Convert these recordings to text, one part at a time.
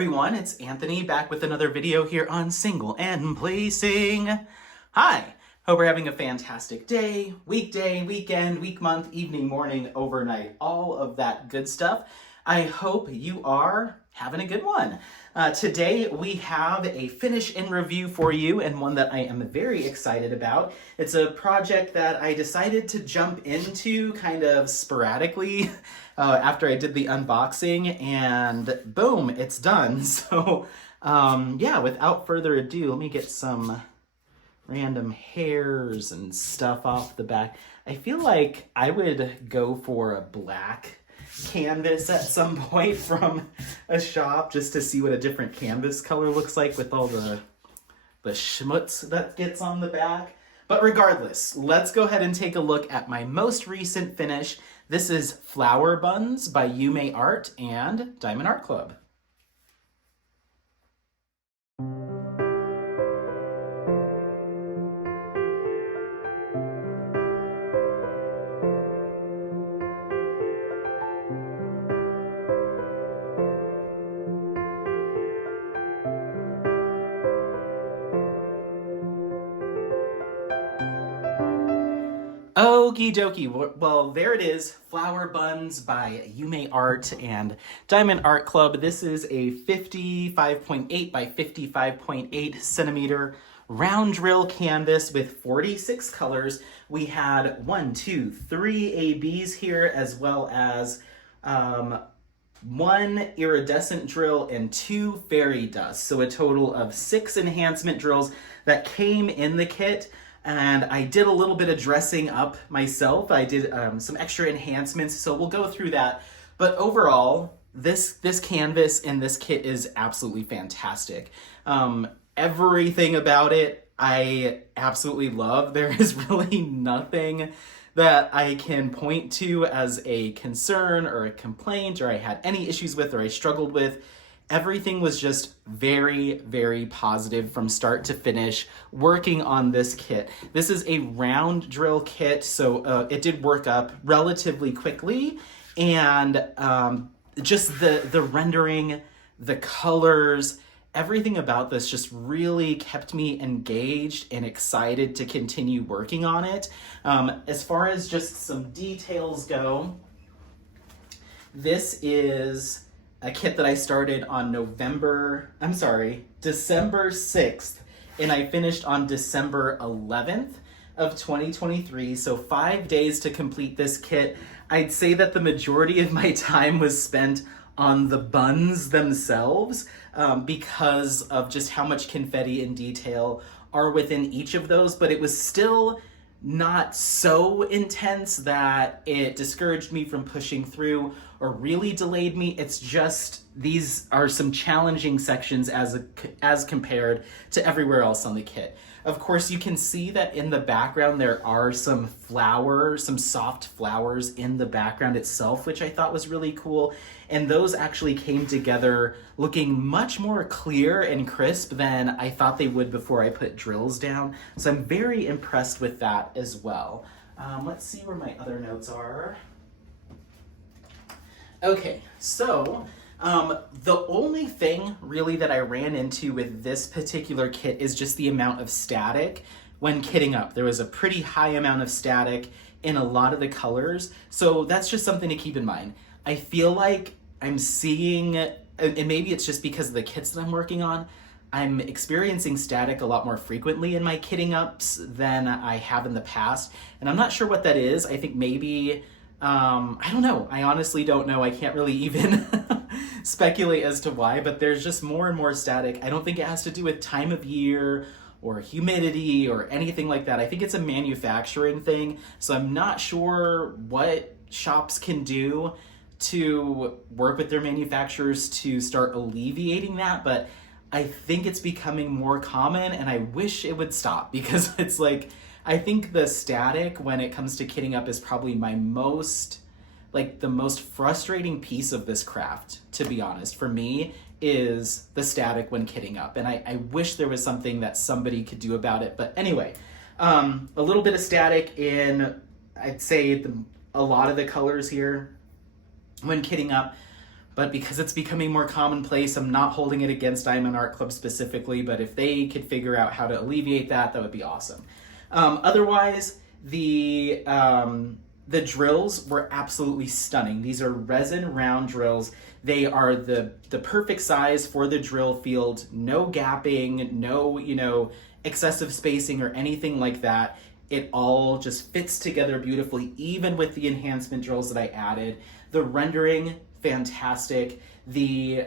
everyone, it's Anthony back with another video here on Single and Placing. Hi, hope we're having a fantastic day, weekday, weekend, week, month, evening, morning, overnight, all of that good stuff. I hope you are having a good one. Today we have a finish in review for you, and one that I am very excited about. It's a project that I decided to jump into kind of sporadically after I did the unboxing, and boom, it's done. So yeah, without further ado, let me get some random hairs and stuff off the back. I feel like I would go for a black canvas at some point from a shop just to see what a different canvas color looks like with all the schmutz that gets on the back. But regardless, let's go ahead and take a look at my most recent finish. This is Flower Buns by Yuumei Art and Diamond Art Club. Okie dokie, well there it is, Flower Buns by Yuumei Art and Diamond Art Club. This is a 55.8 by 55.8 centimeter round drill canvas with 46 colors. We had 3 ABs here, as well as one iridescent drill and 2 fairy dust. So a total of 6 enhancement drills that came in the kit. And I did a little bit of dressing up myself. I did some extra enhancements, so we'll go through that. But overall, this canvas and this kit is absolutely fantastic. Everything about it I absolutely love. There is really nothing that I can point to as a concern or a complaint, or I had any issues with, or I struggled with. Everything was just very, very positive from start to finish working on this kit. This is a round drill kit, so it did work up relatively quickly, and just the rendering, the colors, everything about this just really kept me engaged and excited to continue working on it. As far as just some details go, this is a kit that I started on December 6th, and I finished on December 11th of 2023, so 5 days to complete this kit. I'd say that the majority of my time was spent on the buns themselves because of just how much confetti and detail are within each of those, but it was still not so intense that it discouraged me from pushing through or really delayed me. It's just, these are some challenging sections as compared to everywhere else on the kit. Of course, you can see that in the background there are some soft flowers in the background itself, which I thought was really cool. And those actually came together looking much more clear and crisp than I thought they would before I put drills down. So I'm very impressed with that as well. Let's see where my other notes are. Okay, so the only thing really that I ran into with this particular kit is just the amount of static when kitting up. There was a pretty high amount of static in a lot of the colors, so that's just something to keep in mind. I feel like I'm seeing, and maybe it's just because of the kits that I'm working on, I'm experiencing static a lot more frequently in my kitting ups than I have in the past, and I'm not sure what that is. I think maybe I don't know. I honestly don't know. I can't really even speculate as to why, but there's just more and more static. I don't think it has to do with time of year or humidity or anything like that. I think it's a manufacturing thing, so I'm not sure what shops can do to work with their manufacturers to start alleviating that, but I think it's becoming more common, and I wish it would stop, because it's like, I think the static when it comes to kitting up is probably my the most frustrating piece of this craft, to be honest. For me, is the static when kitting up, and I wish there was something that somebody could do about it. But anyway, a little bit of static in, I'd say, a lot of the colors here when kitting up. but because it's becoming more commonplace, I'm not holding it against Diamond Art Club specifically, but if they could figure out how to alleviate that, that would be awesome. Otherwise, the drills were absolutely stunning. These are resin round drills. They are the perfect size for the drill field. No gapping, no, excessive spacing or anything like that. It all just fits together beautifully, even with the enhancement drills that I added. The rendering, fantastic. The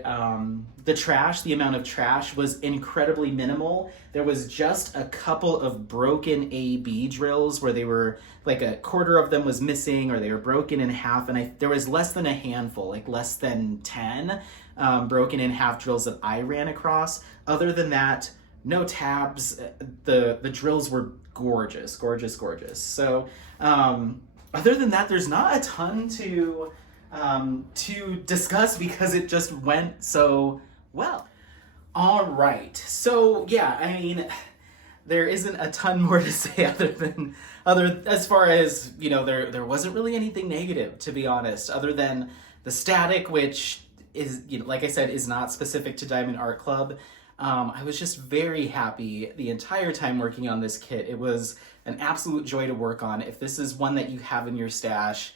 trash, the amount of trash was incredibly minimal. There was just a couple of broken A-B drills where they were like a quarter of them was missing or they were broken in half, and there was less than a handful, like less than 10 broken in half drills that I ran across. Other than that, no tabs. The drills were gorgeous, gorgeous, gorgeous. So other than that, there's not a ton to discuss because it just went so well. All right, so yeah, I mean, there isn't a ton more to say as far as, there wasn't really anything negative, to be honest, other than the static, which is, like I said, is not specific to Diamond Art Club. I was just very happy the entire time working on this kit. It was an absolute joy to work on. If this is one that you have in your stash,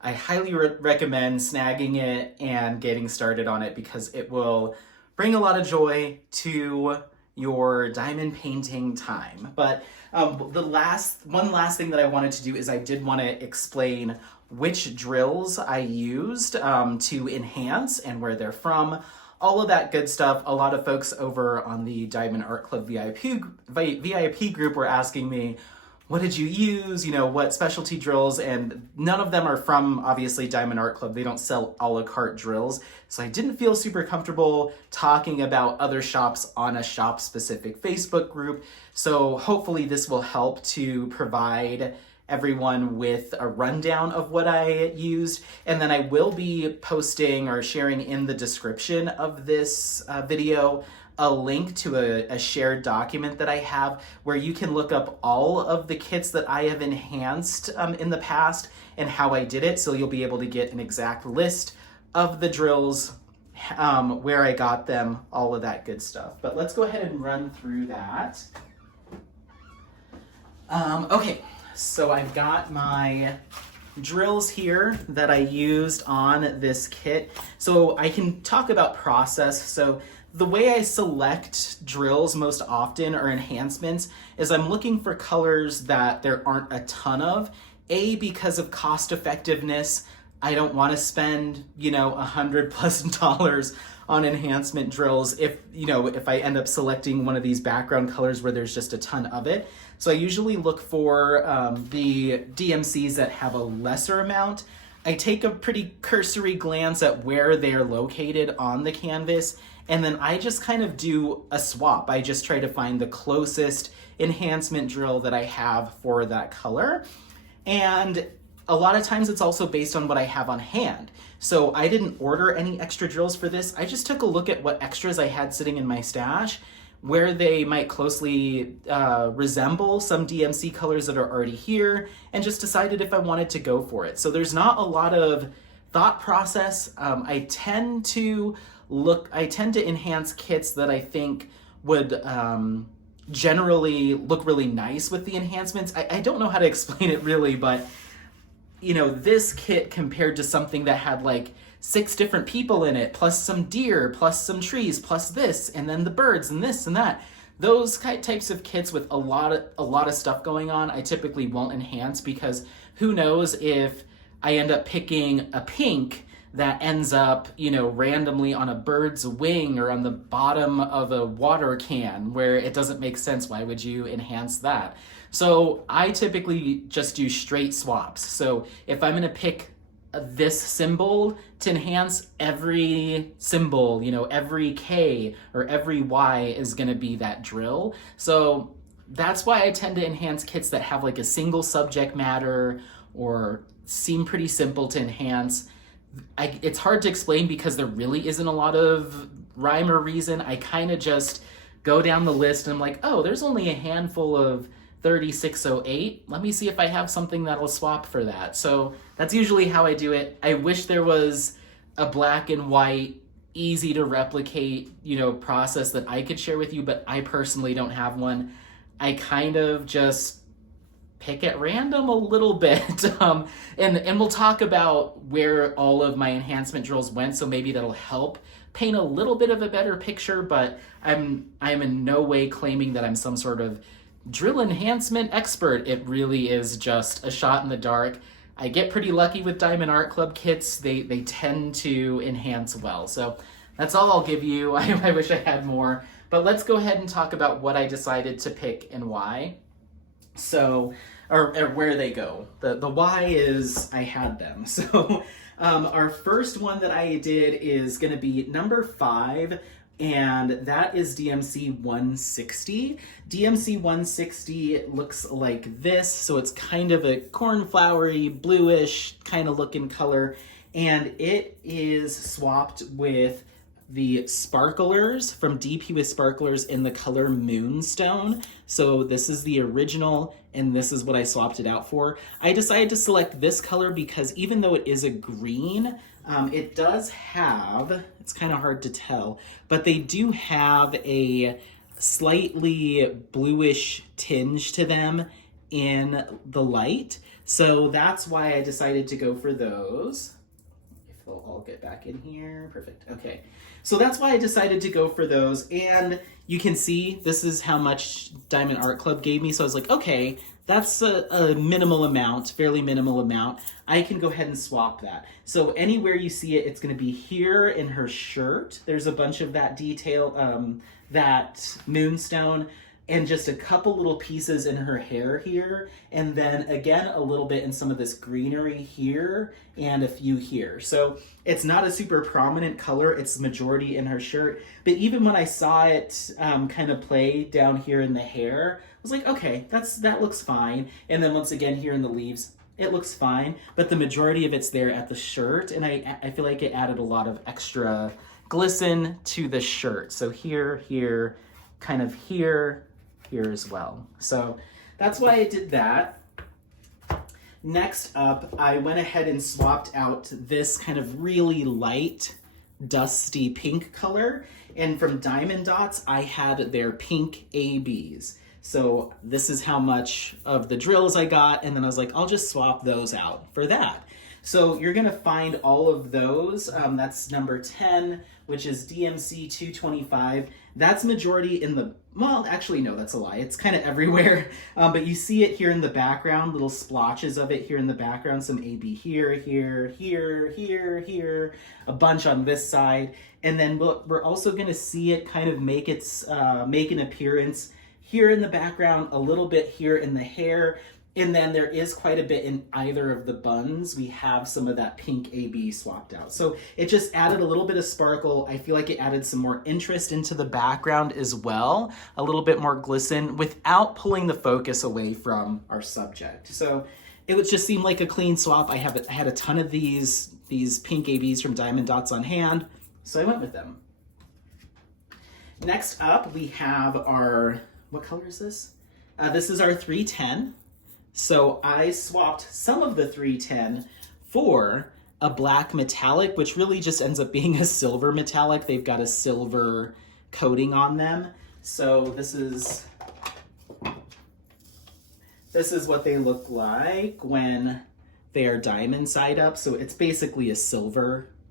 I highly recommend snagging it and getting started on it because it will bring a lot of joy to your diamond painting time. But one last thing that I wanted to do is I did want to explain which drills I used to enhance and where they're from. All of that good stuff. A lot of folks over on the Diamond Art Club VIP group were asking me, what did you use? What specialty drills? And none of them are from, obviously, Diamond Art Club. They don't sell a la carte drills. So I didn't feel super comfortable talking about other shops on a shop-specific Facebook group. So hopefully this will help to provide everyone with a rundown of what I used. And then I will be posting or sharing in the description of this video a link to a shared document that I have where you can look up all of the kits that I have enhanced in the past and how I did it. So you'll be able to get an exact list of the drills, where I got them, all of that good stuff. But let's go ahead and run through that. Okay, so I've got my drills here that I used on this kit. So I can talk about process. So the way I select drills most often or enhancements is I'm looking for colors that there aren't a ton of. Because of cost effectiveness, I don't want to spend, $100+ on enhancement drills if I end up selecting one of these background colors where there's just a ton of it. So I usually look for the DMCs that have a lesser amount. I take a pretty cursory glance at where they're located on the canvas, and then I just kind of do a swap. I just try to find the closest enhancement drill that I have for that color. And a lot of times it's also based on what I have on hand. So I didn't order any extra drills for this. I just took a look at what extras I had sitting in my stash, where they might closely resemble some DMC colors that are already here, and just decided if I wanted to go for it. So there's not a lot of thought process. I tend to enhance kits that I think would generally look really nice with the enhancements. I don't know how to explain it really, but this kit compared to something that had like 6 different people in it, plus some deer, plus some trees, plus this, and then the birds, and this and that. Those types of kits with a lot of stuff going on, I typically won't enhance because who knows if I end up picking a pink that ends up, randomly on a bird's wing or on the bottom of a water can where it doesn't make sense. Why would you enhance that? So I typically just do straight swaps. So if I'm gonna pick this symbol to enhance, every symbol, every K or every Y is gonna be that drill. So that's why I tend to enhance kits that have like a single subject matter or seem pretty simple to enhance. It's hard to explain because there really isn't a lot of rhyme or reason. I kind of just go down the list and I'm like, oh, there's only a handful of 3608. Let me see if I have something that'll swap for that. So that's usually how I do it. I wish there was a black and white, easy to replicate, process that I could share with you, but I personally don't have one. I kind of just pick at random a little bit. And we'll talk about where all of my enhancement drills went, so maybe that'll help paint a little bit of a better picture, but I'm in no way claiming that I'm some sort of drill enhancement expert. It really is just a shot in the dark. I get pretty lucky with Diamond Art Club kits. They tend to enhance well. So that's all I'll give you. I wish I had more. But let's go ahead and talk about what I decided to pick and why. So, or where they go. The why is I had them. So our first one that I did is going to be number 5. And that is DMC 160. DMC 160 looks like this. So it's kind of a cornflowery, bluish kind of looking color. And it is swapped with the sparklers from DP with Sparklers in the color Moonstone. So this is the original, and this is what I swapped it out for. I decided to select this color because even though it is a green, it does have, it's kind of hard to tell, but they do have a slightly bluish tinge to them in the light. So that's why I decided to go for those. If they'll all get back in here, perfect, okay. So that's why I decided to go for those, and you can see this is how much Diamond Art Club gave me, so I was like, okay, that's a minimal amount, fairly minimal amount. I can go ahead and swap that. So anywhere you see it, it's gonna be here in her shirt. There's a bunch of that detail, that Moonstone, and just a couple little pieces in her hair here, and then again a little bit in some of this greenery here, and a few here. So it's not a super prominent color, it's majority in her shirt, but even when I saw it kind of play down here in the hair, I was like, okay, that looks fine. And then once again here in the leaves, it looks fine, but the majority of it's there at the shirt, and I feel like it added a lot of extra glisten to the shirt. So here, kind of here as well. So that's why I did that. Next up, I went ahead and swapped out this kind of really light, dusty pink color. And from Diamond Dots, I had their pink ABs. So this is how much of the drills I got. And then I was like, I'll just swap those out for that. So you're gonna find all of those. That's number 10, which is DMC 225. That's majority in the, well, actually, no, that's a lie. It's kind of everywhere, but you see it here in the background, little splotches of it here in the background, some AB here, here, a bunch on this side. And then we're also gonna see it kind of make an appearance here in the background, a little bit here in the hair, and then there is quite a bit in either of the buns. We have some of that pink AB swapped out. So it just added a little bit of sparkle. I feel like it added some more interest into the background as well, a little bit more glisten without pulling the focus away from our subject. So it would just seem like a clean swap. I had a ton of these pink ABs from Diamond Dots on hand, so I went with them. Next up, we have our, what color is this? This is our 310. So I swapped some of the 310 for a black metallic, which really just ends up being a silver metallic. They've got a silver coating on them. So this is what they look like when they are diamond side up. So it's basically a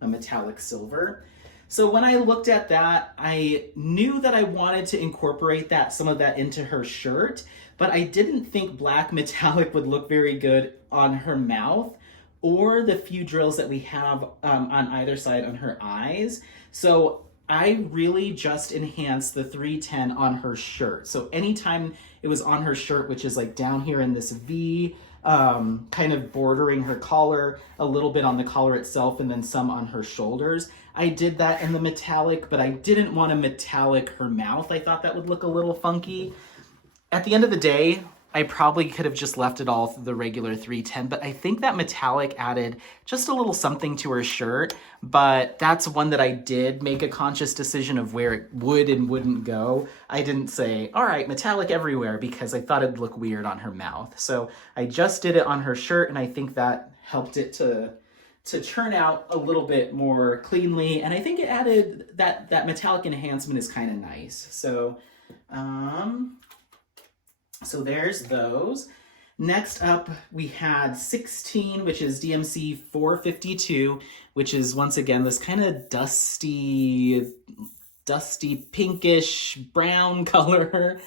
metallic silver. So when I looked at that, I knew that I wanted to incorporate some of that into her shirt, but I didn't think black metallic would look very good on her mouth or the few drills that we have on either side on her eyes. So I really just enhanced the 310 on her shirt. So anytime it was on her shirt, which is like down here in this V, kind of bordering her collar, a little bit on the collar itself, and then some on her shoulders, I did that in the metallic, but I didn't want to metallic her mouth. I thought that would look a little funky. At the end of the day, I probably could have just left it all the regular 310, but I think that metallic added just a little something to her shirt, but that's one that I did make a conscious decision of where it would and wouldn't go. I didn't say, all right, metallic everywhere, because I thought it'd look weird on her mouth. So I just did it on her shirt, and I think that helped it to to turn out a little bit more cleanly. And I think it added that metallic enhancement is kind of nice. So, so there's those. Next up, we had 16, which is DMC 452, which is once again this kind of dusty pinkish brown color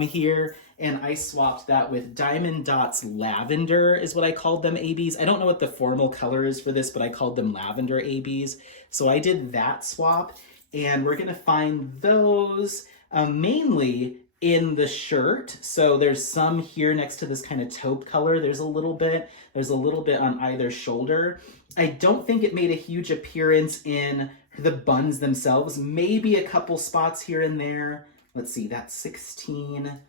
here. And I swapped that with Diamond Dots Lavender is what I called them, ABs. I don't know what the formal color is for this, but I called them Lavender ABs. So I did that swap, and we're gonna find those mainly in the shirt. So there's some here next to this kind of taupe color. There's a little bit on either shoulder. I don't think it made a huge appearance in the buns themselves. Maybe a couple spots here and there. Let's see, that's 16.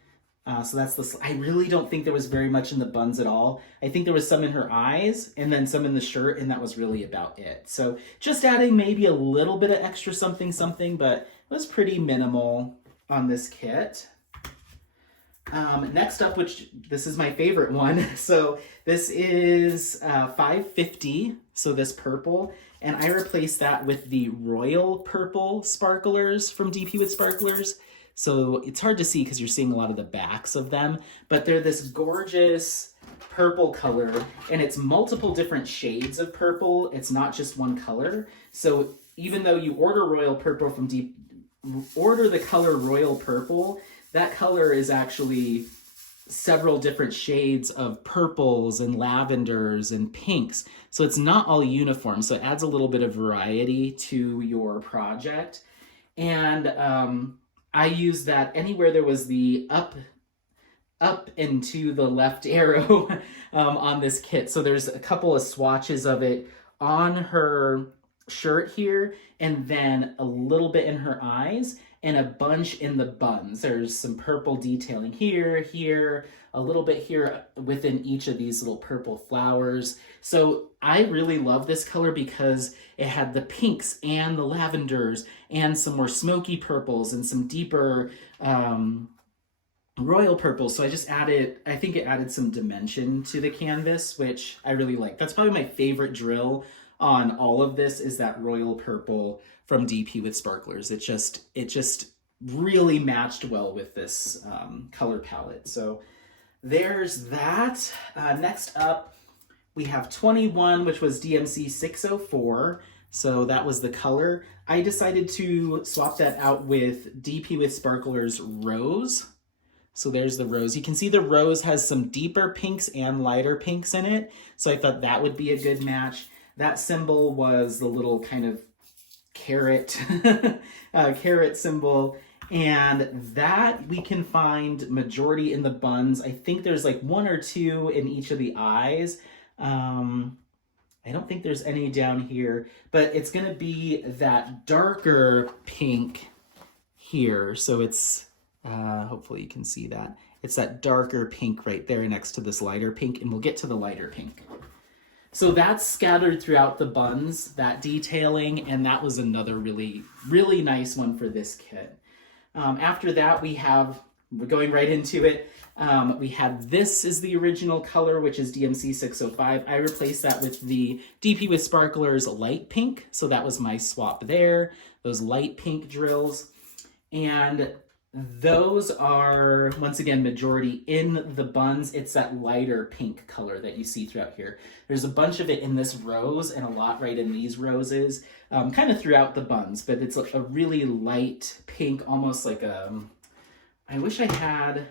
So that's the, I really don't think there was very much in the buns at all. I think there was some in her eyes and then some in the shirt, and that was really about it. So just adding maybe a little bit of extra something, but it was pretty minimal on this kit. Next up, which this is my favorite one. So this is 550, so this purple, and I replaced that with the Royal Purple Sparklers from DP with Sparklers. So it's hard to see because you're seeing a lot of the backs of them, but they're this gorgeous purple color, and it's multiple different shades of purple. It's not just one color. So even though you order Royal Purple from order the color Royal Purple, that color is actually several different shades of purples and lavenders and pinks. So it's not all uniform. So it adds a little bit of variety to your project. And I use that anywhere there was the up and to the left arrow on this kit. So there's a couple of swatches of it on her shirt here, and then a little bit in her eyes, and a bunch in the buns. There's some purple detailing here, a little bit here within each of these little purple flowers. So I really love this color because it had the pinks and the lavenders and some more smoky purples and some deeper royal purples. So I just added, I think it added some dimension to the canvas, which I really like. That's probably my favorite drill on all of this, is that royal purple from DP with Sparklers. It just really matched well with this color palette. So there's that. Next up, we have 21, which was DMC 604. So that was the color. I decided to swap that out with DP with Sparklers Rose. So there's the rose. You can see the rose has some deeper pinks and lighter pinks in it. So I thought that would be a good match. That symbol was the little kind of carrot, carrot symbol. And that we can find majority in the buns. I think there's like one or two in each of the eyes. I don't think there's any down here, but it's gonna be that darker pink here. So it's, hopefully you can see that. It's that darker pink right there next to this lighter pink, and we'll get to the lighter pink. So that's scattered throughout the buns, that detailing, and that was another really, really nice one for this kit. After that, we're going right into it. We had, this is the original color, which is DMC 605. I replaced that with the DP with Sparklers light pink. So that was my swap there, those light pink drills. And those are, once again, majority in the buns. It's that lighter pink color that you see throughout here. There's a bunch of it in this rose and a lot right in these roses, kind of throughout the buns, but it's a really light pink, almost like I wish I had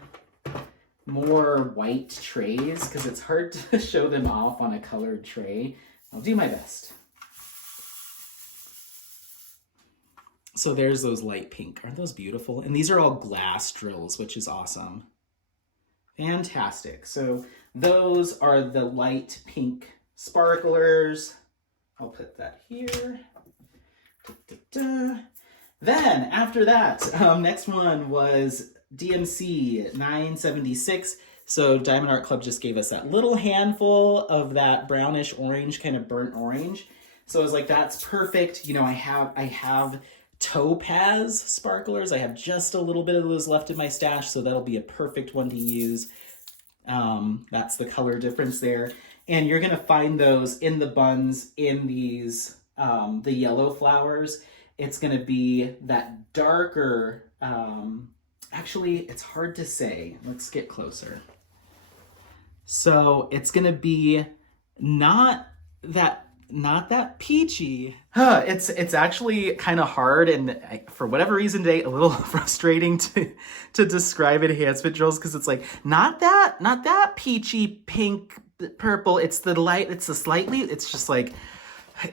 more white trays because it's hard to show them off on a colored tray. I'll do my best. So there's those light pink. Aren't those beautiful? And these are all glass drills, which is awesome. Fantastic. So those are the light pink sparklers. I'll put that here. Then after that, next one was DMC 976. So Diamond Art Club just gave us that little handful of that brownish orange, kind of burnt orange. So I was like, that's perfect. You know, I have topaz sparklers. I have just a little bit of those left in my stash, so that'll be a perfect one to use. That's the color difference there. And you're gonna find those in the buns in these, the yellow flowers. It's gonna be that darker, actually, it's hard to say. Let's get closer. So it's gonna be not that peachy. It's actually kind of hard, and for whatever reason today, a little frustrating to describe enhancement drills, because it's like not that peachy pink purple. It's the light. It's the slightly. It's just like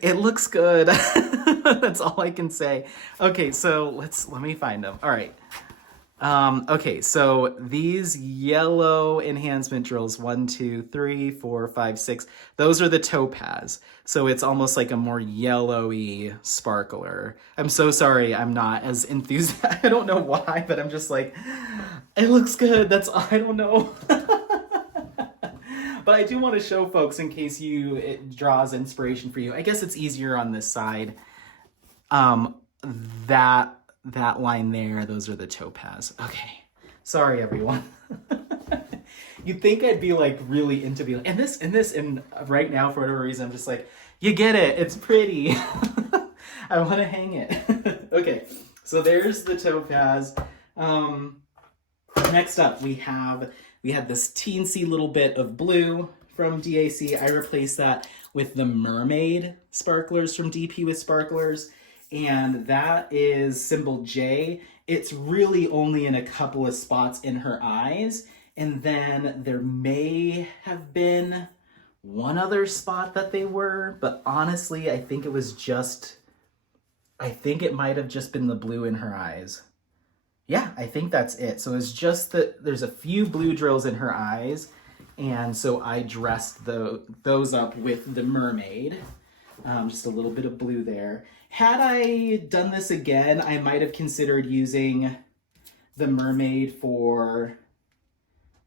it looks good. That's all I can say. Okay, so let me find them. All right. Okay, so these yellow enhancement drills, 1, 2, 3, 4, 5, 6, those are the topaz. So it's almost like a more yellowy sparkler. I'm so sorry I'm not as enthused. I don't know why, but I'm just like, it looks good. That's, I don't know. But I do want to show folks in case it draws inspiration for you. I guess it's easier on this side. That line there, those are the topaz. Okay, sorry everyone. You'd think I'd be like really into being, and right now for whatever reason I'm just like, you get it, it's pretty. I want to hang it. Okay, so there's the topaz. Next up we had this teensy little bit of blue from DAC. I replaced that with the mermaid sparklers from DP with Sparklers. And that is symbol J. It's really only in a couple of spots in her eyes. And then there may have been one other spot that they were, but honestly, I think it might have just been the blue in her eyes. Yeah, I think that's it. So it's just that there's a few blue drills in her eyes. And so I dressed those up with the mermaid. Just a little bit of blue there. Had I done this again, I might have considered using the mermaid for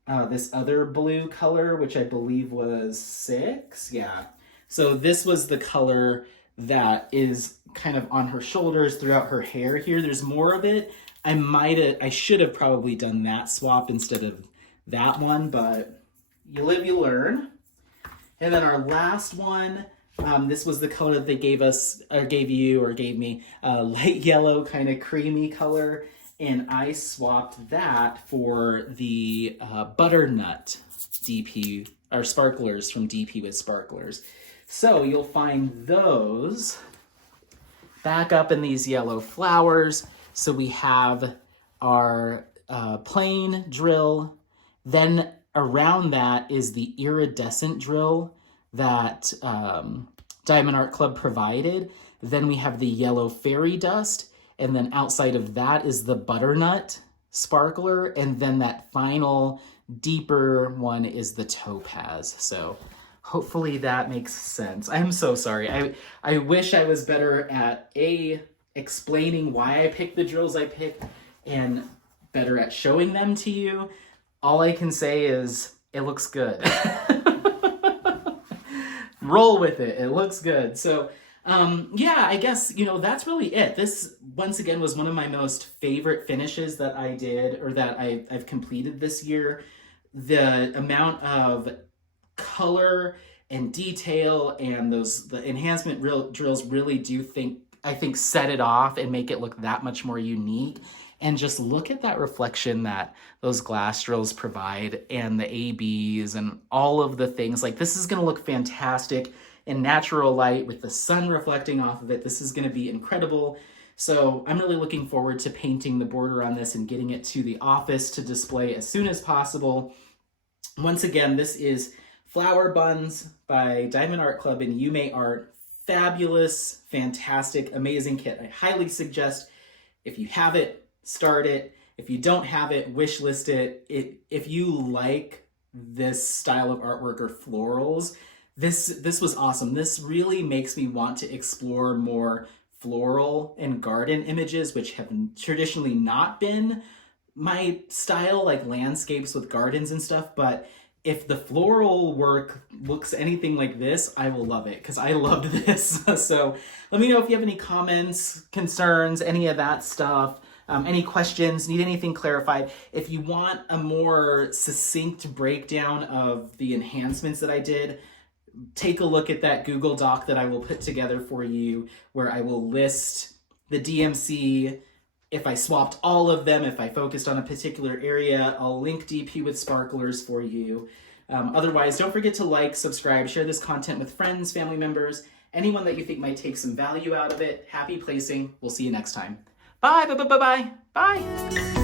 this other blue color, which I believe was 6. Yeah. So this was the color that is kind of on her shoulders throughout her hair here. There's more of it. I should have probably done that swap instead of that one, but you live, you learn. And then our last one, this was the color that they gave me, light yellow, kind of creamy color. And I swapped that for the butternut DP, or sparklers from DP with Sparklers. So you'll find those back up in these yellow flowers. So we have our plain drill. Then around that is the iridescent drill that Diamond Art Club provided. Then we have the yellow fairy dust. And then outside of that is the butternut sparkler. And then that final deeper one is the topaz. So hopefully that makes sense. I'm so sorry. I wish I was better at explaining why I picked the drills I picked and better at showing them to you. All I can say is it looks good. Roll with it. It looks good. So yeah, I guess, that's really it. This, once again, was one of my most favorite finishes that I did, or that I've completed this year. The amount of color and detail and the enhancement drills really do I think set it off and make it look that much more unique. And just look at that reflection that those glass drills provide, and the ABs and all of the things. Like, this is going to look fantastic in natural light with the sun reflecting off of it. This is going to be incredible. So I'm really looking forward to painting the border on this and getting it to the office to display as soon as possible. Once again, this is Flower Buns by Diamond Art Club and Yuumei Art. Fabulous, fantastic, amazing kit. I highly suggest, if you have it, start it. If you don't have it, wish list it. If you like this style of artwork or florals, this was awesome. This really makes me want to explore more floral and garden images, which have traditionally not been my style, like landscapes with gardens and stuff. But if the floral work looks anything like this, I will love it, because I loved this. So let me know if you have any comments, concerns, any of that stuff. Any questions, need anything clarified. If you want a more succinct breakdown of the enhancements that I did, take a look at that Google Doc that I will put together for you, where I will list the DMC. If I swapped all of them, if I focused on a particular area, I'll link DP with sparklers for you. Otherwise, don't forget to like, subscribe, share this content with friends, family members, anyone that you think might take some value out of it. Happy placing. We'll see you next time. Bye, bye, bye, bye, bye. Bye.